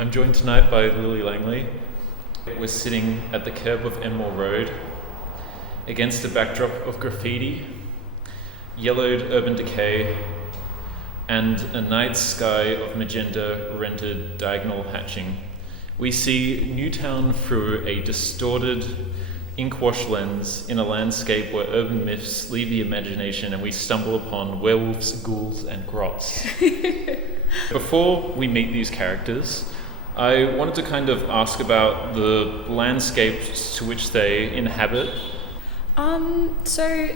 I'm joined tonight by Lily Langley. We're sitting at the curb of Enmore Road against a backdrop of graffiti, yellowed urban decay, and a night sky of magenta rendered diagonal hatching. We see Newtown through a distorted ink-wash lens in a landscape where urban myths leave the imagination and we stumble upon werewolves, ghouls, and grots. Before we meet these characters, I wanted to kind of ask about the landscapes to which they inhabit. So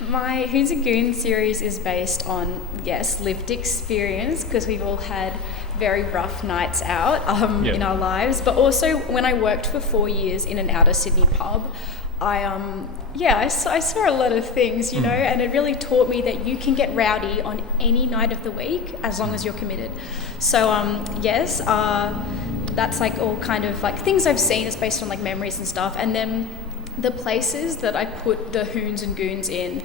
my Hoons and Goons series is based on, yes, lived experience, because we've all had very rough nights out in our lives, but also when I worked for 4 years in an outer Sydney pub, I saw a lot of things, you know, and it really taught me that you can get rowdy on any night of the week as long as you're committed. So that's like all kind of like things I've seen is based on like memories and stuff. And then the places that I put the Hoons and Goons in,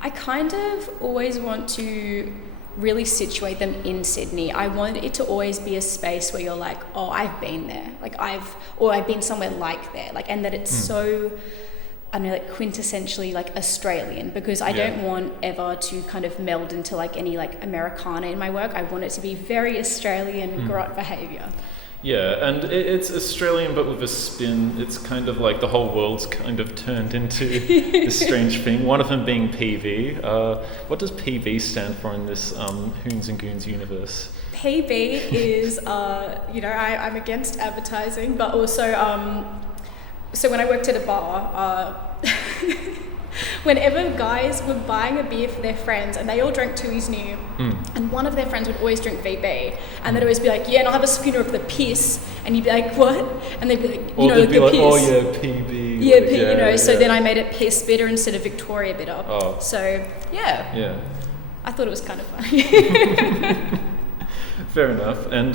I kind of always want to really situate them in Sydney. I want it to always be a space where you're like, oh, I've been there, like I've been somewhere like there, like, and that it's so, I don't know, like quintessentially like Australian, because I don't want ever to kind of meld into like any like Americana in my work. I want it to be very Australian grot behaviour. Yeah, and it's Australian but with a spin. It's kind of like the whole world's kind of turned into this strange thing. One of them being PV. What does PV stand for in this Hoons and Goons universe? PV is, I'm against advertising, but also, so when I worked at a bar, whenever guys were buying a beer for their friends and they all drank Tooheys New, and one of their friends would always drink VB, and they'd always be like, yeah, and I'll have a schooner of the piss, and you'd be like, what? And they'd be like, you know, like the piss. Oh yeah, PB. Yeah, like, you know, so then I made it piss bitter instead of Victoria bitter. Oh. So, yeah. Yeah. I thought it was kind of funny. Fair enough. And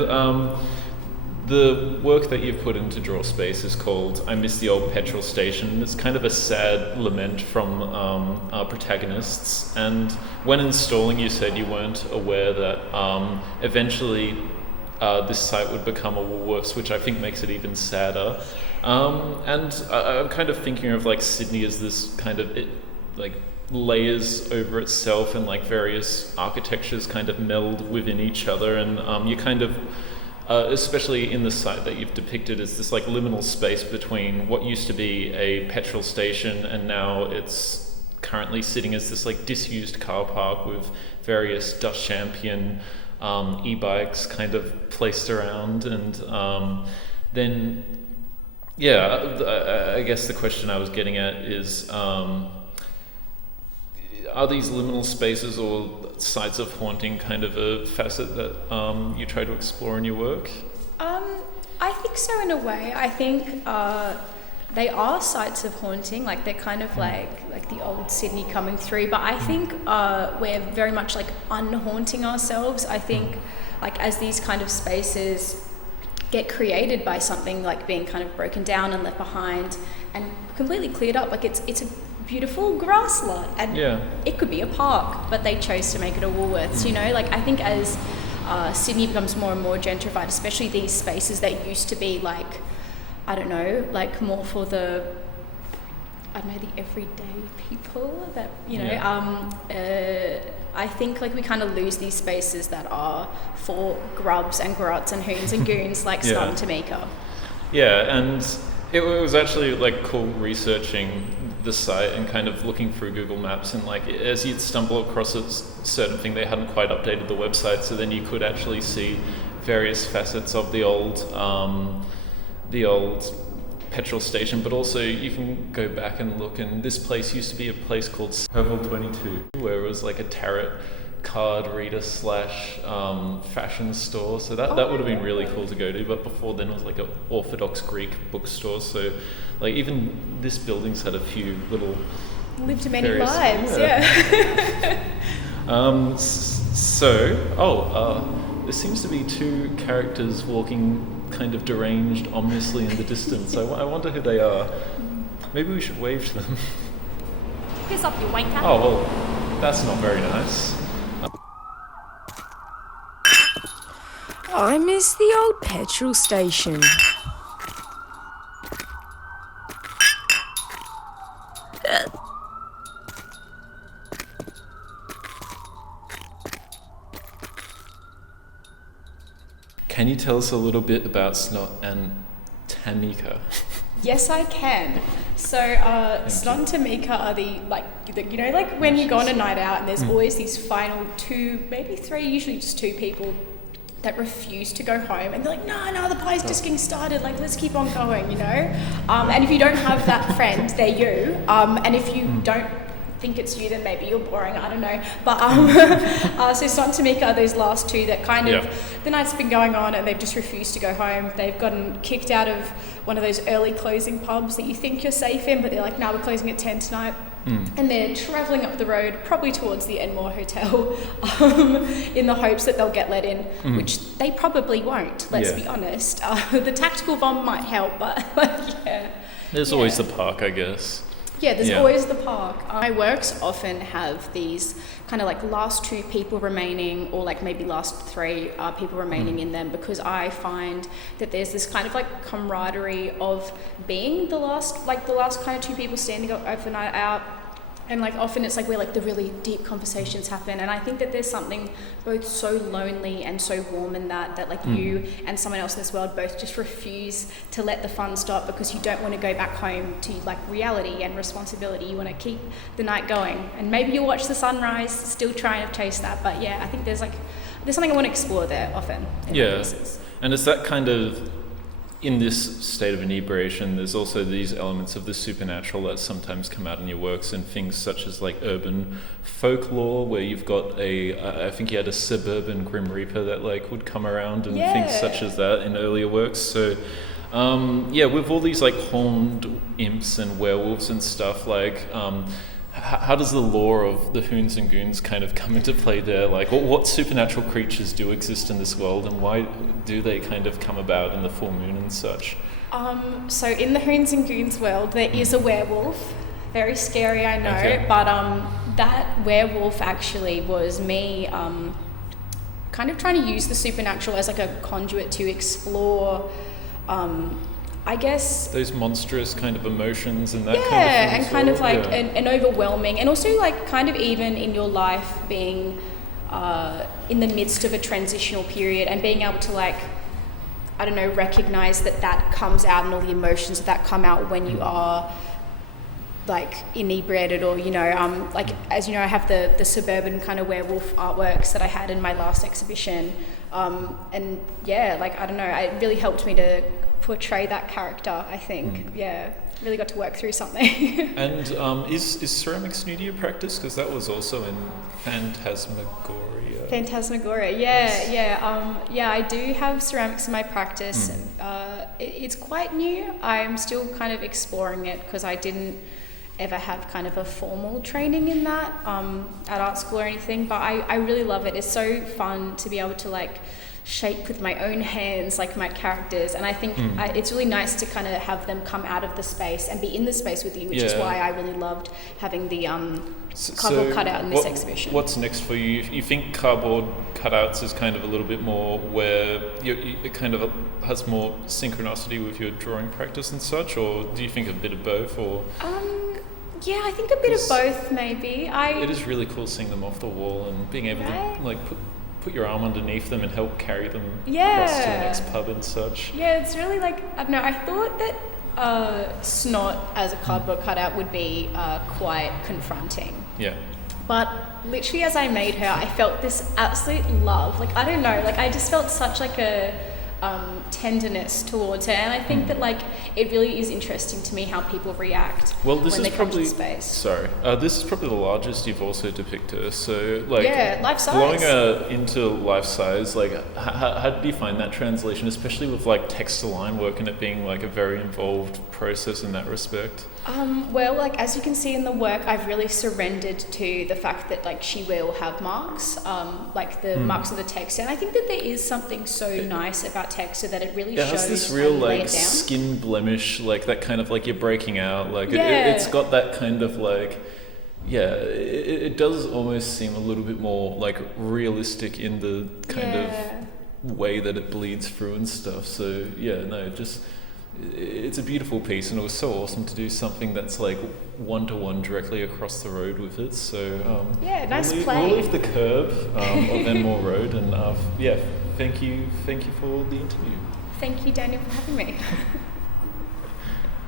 the work that you've put into Draw Space is called I Miss the Old Petrol Station. It's kind of a sad lament from our protagonists. And when installing, you said you weren't aware that eventually this site would become a Woolworths, which I think makes it even sadder. And I'm kind of thinking of like Sydney as this kind of layers over itself, and like various architectures kind of meld within each other, and you kind of especially in the site that you've depicted as this like liminal space between what used to be a petrol station and now it's currently sitting as this like disused car park with various Dutch Champion e-bikes kind of placed around. And then I guess the question I was getting at is are these liminal spaces or sites of haunting kind of a facet that you try to explore in your work? I think so, in a way. I think they are sites of haunting, like they're kind of like the old Sydney coming through, but I think we're very much like unhaunting ourselves. I think like as these kind of spaces get created by something like being kind of broken down and left behind and completely cleared up, like it's a beautiful grass lot, and it could be a park, but they chose to make it a Woolworths. You know, like I think as Sydney becomes more and more gentrified, especially these spaces that used to be like, I don't know, like more for the everyday people that, you know, I think like we kind of lose these spaces that are for grubs and grots and Hoons and Goons like Scott and Tamika. Yeah, and it was actually like cool researching the site and kind of looking through Google Maps, and like as you'd stumble across a certain thing, they hadn't quite updated the website, so then you could actually see various facets of the old petrol station, but also you can go back and look, and this place used to be a place called Purple 22, where it was like a tarot card reader / fashion store, so that would have been really cool to go to. But before then it was like an Orthodox Greek bookstore, so like even this building's had a few little lived many lives. There seems to be two characters walking kind of deranged ominously in the distance. I wonder who they are. Maybe we should wave to them. Piss off, you wanker. Oh well, that's not very nice. I miss miss the old petrol station. Can you tell us a little bit about Snot and Tamika? Yes, I can. So, Snot and Tamika are like when you go on a night out and there's always these final two, maybe three, usually just two people that refuse to go home, and they're like, no, the party's just getting started, like, let's keep on going, you know? And if you don't have that friend, they're you. And if you don't think it's you, then maybe you're boring, I don't know. But so Snot and Tamika are those last two that kind of, the night's been going on and they've just refused to go home. They've gotten kicked out of one of those early closing pubs that you think you're safe in, but they're like, no, we're closing at 10 tonight. And they're travelling up the road, probably towards the Enmore Hotel, in the hopes that they'll get let in, which they probably won't, let's be honest. The tactical bomb might help, but There's always the park, I guess. Yeah, there's always the park. My works often have these kind of like last two people remaining, or like maybe last three people remaining in them, because I find that there's this kind of like camaraderie of being the last kind of two people standing up overnight out. And like often it's like where like the really deep conversations happen, and I think that there's something both so lonely and so warm in that like you and someone else in this world both just refuse to let the fun stop, because you don't want to go back home to like reality and responsibility. You want to keep the night going, and maybe you'll watch the sunrise, still trying to chase that. But yeah, I think there's something I want to explore there often in my pieces. And it's that kind of, in this state of inebriation, there's also these elements of the supernatural that sometimes come out in your works, and things such as like urban folklore, where you've got I think you had a suburban Grim Reaper that like would come around, and things such as that in earlier works. So with all these like horned imps and werewolves and stuff, like how does the lore of the Hoons and Goons kind of come into play there? Like, what supernatural creatures do exist in this world, and why do they kind of come about in the full moon and such? So in the Hoons and Goons world, there is a werewolf. Very scary, I know. But that werewolf actually was me kind of trying to use the supernatural as like a conduit to explore I guess those monstrous kind of emotions and that kind of thing. And kind of like an overwhelming, and also like kind of even in your life being in the midst of a transitional period, and being able to like, I don't know, recognize that comes out, and all the emotions that come out when you are like inebriated, or like, as you know, I have the suburban kind of werewolf artworks that I had in my last exhibition, and like, I don't know, it really helped me to portray that character, I think. Really got to work through something. And is ceramics new to your practice? Because that was also in Phantasmagoria. I do have ceramics in my practice. It's quite new. I'm still kind of exploring it, because I didn't ever have kind of a formal training in that at art school or anything, but I really love it. It's so fun to be able to like shape with my own hands like my characters, and I think it's really nice to kind of have them come out of the space and be in the space with you, which is why I really loved having the cardboard cutout in this exhibition. What's next for you? You think cardboard cutouts is kind of a little bit more where it kind of has more synchronicity with your drawing practice and such, or do you think a bit of both? Or I think a bit of both, maybe. It is really cool seeing them off the wall and being able to like put your arm underneath them and help carry them across to the next pub and such. Yeah, it's really like, I don't know, I thought that Snot as a cardboard cutout would be quite confronting. Yeah. But literally as I made her, I felt this absolute love. Like, I don't know, like I just felt such like a tenderness towards her, and I think that like it really is interesting to me how people react when they come to the space. This is probably the largest you've also depicted her, so like life size. Blowing her into life size, like how did you find that translation, especially with like text to line work and it being like a very involved process in that respect? Well, like as you can see in the work, I've really surrendered to the fact that like she will have marks, like the marks of the text, and I think that there is something so nice about text, so that it really shows. It has this real like skin blemish, like that kind of like you're breaking out, like it's got that kind of like, it does almost seem a little bit more like realistic in the kind of way that it bleeds through and stuff. So yeah, no, just it's a beautiful piece, and it was so awesome to do something that's like one-to-one directly across the road with it. So Yeah, nice we'll play. We'll leave the curb of Enmore Road, and yeah, thank you for the interview. Thank you, Daniel, for having me.